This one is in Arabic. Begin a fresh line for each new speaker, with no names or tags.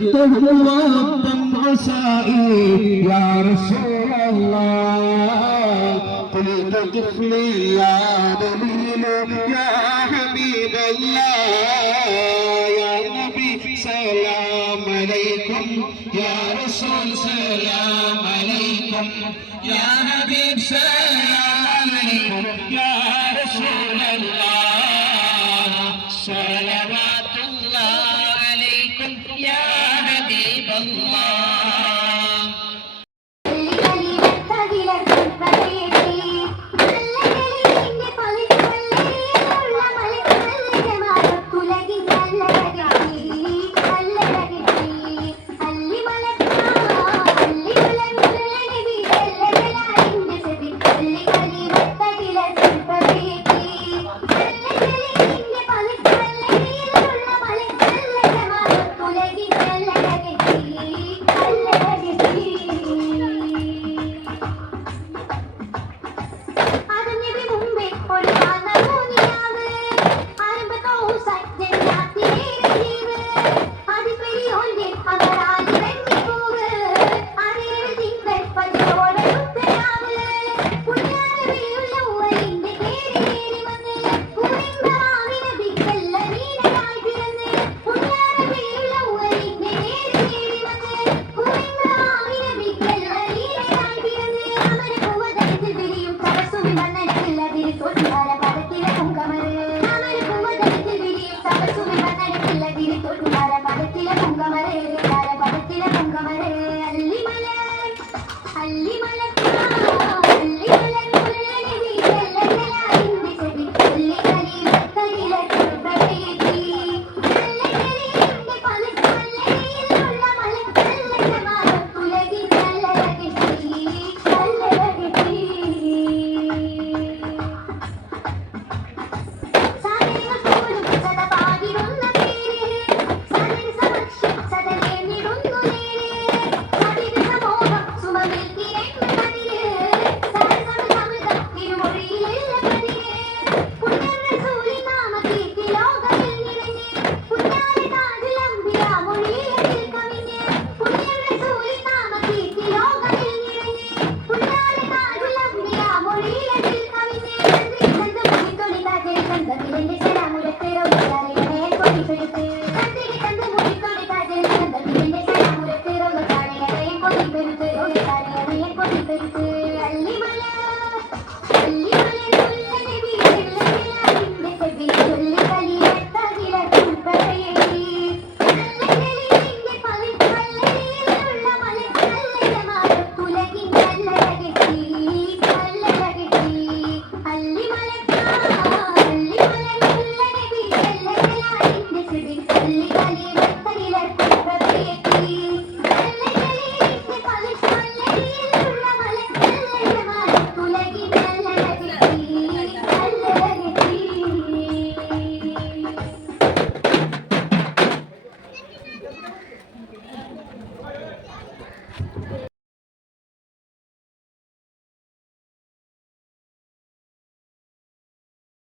جئتهم وابدا عسائي يا رسول الله قلت قف لي يا دليل يا حبيب الله يا نبي سلام عليكم يا رسول سلام عليكم يا حبيب سلام عليكم يا رسول الله
ಅಲ್ಲಿ